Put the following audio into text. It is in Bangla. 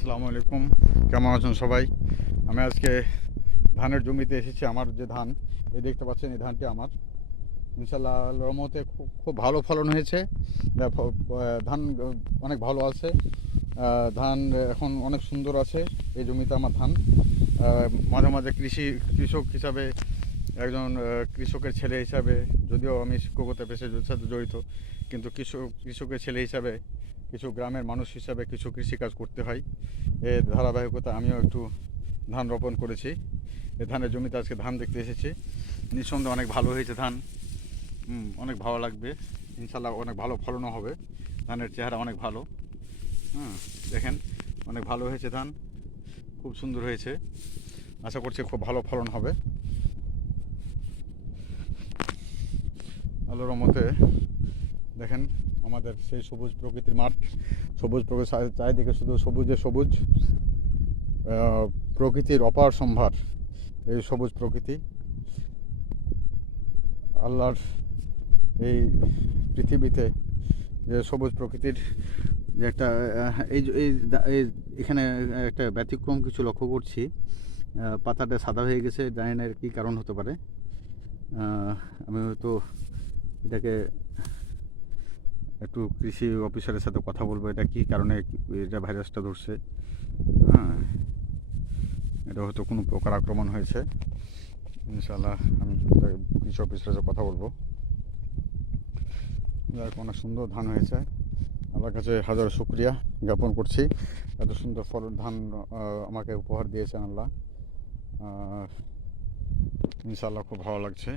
আসসালামু আলাইকুম, কেমন আছেন সবাই? আমি আজকে ধানের জমিতে এসেছি। আমার যে ধান, এই দেখতে পাচ্ছেন, এই ধানটি আমার ইনশাল্লাহ রহমতে খুব খুব ভালো ফলন হয়েছে। ধান অনেক ভালো আছে। ধান এখন অনেক সুন্দর আছে। এই জমিতে আমার ধান। মাঝে মাঝে কৃষক হিসাবে, একজন কৃষকের ছেলে হিসাবে, যদিও আমি শিক্ষকতা পেশার সাথে জড়িত, কিন্তু কৃষকের ছেলে হিসাবে, কিছু গ্রামের মানুষ হিসাবে কিছু কৃষিকাজ করতে হয়। এর ধারাবাহিকতা আমিও একটু ধান রোপণ করেছি। এই ধানের জমিতে আজকে ধান দেখতে এসেছি। নিঃসন্দেহে অনেক ভালো হয়েছে ধান। অনেক ভালো লাগবে। ইনশাল্লাহ অনেক ভালো ফলনও হবে। ধানের চেহারা অনেক ভালো। হুম, দেখেন, অনেক ভালো হয়েছে ধান, খুব সুন্দর হয়েছে। আশা করছি খুব ভালো ফলন হবে আল্লাহর রহমতে। দেখেন, আমাদের সেই সবুজ প্রকৃতির মাঠ, সবুজ প্রকৃতি, চারিদিকে শুধু সবুজে সবুজ। প্রকৃতির অপার সম্ভার এই সবুজ প্রকৃতি। আল্লাহর এই পৃথিবীতে যে সবুজ প্রকৃতির যে একটা এখানে একটা ব্যতিক্রম কিছু লক্ষ্য করছি। পাতাটা সাদা হয়ে গেছে, জানি না এর কী কারণ হতে পারে। আমি হয়তো এটাকে একটু কৃষি অফিসারের সাথে কথা বলবো, এটা কী কারণে এটা ভাইরাসটা ধরছে। হ্যাঁ, এটা হয়তো কোনো পোকার আক্রমণ হয়েছে। ইনশাআল্লাহ আমি কৃষি অফিসারের সাথে কথা বলবো। যাক, অনেক সুন্দর ধান হয়েছে। আল্লাহর কাছে হাজার শুক্রিয়া জ্ঞাপন করছি, এত সুন্দর ফলন ধান আমাকে উপহার দিয়েছেন আল্লাহ। ইনশাআল্লাহ খুব ভালো লাগছে।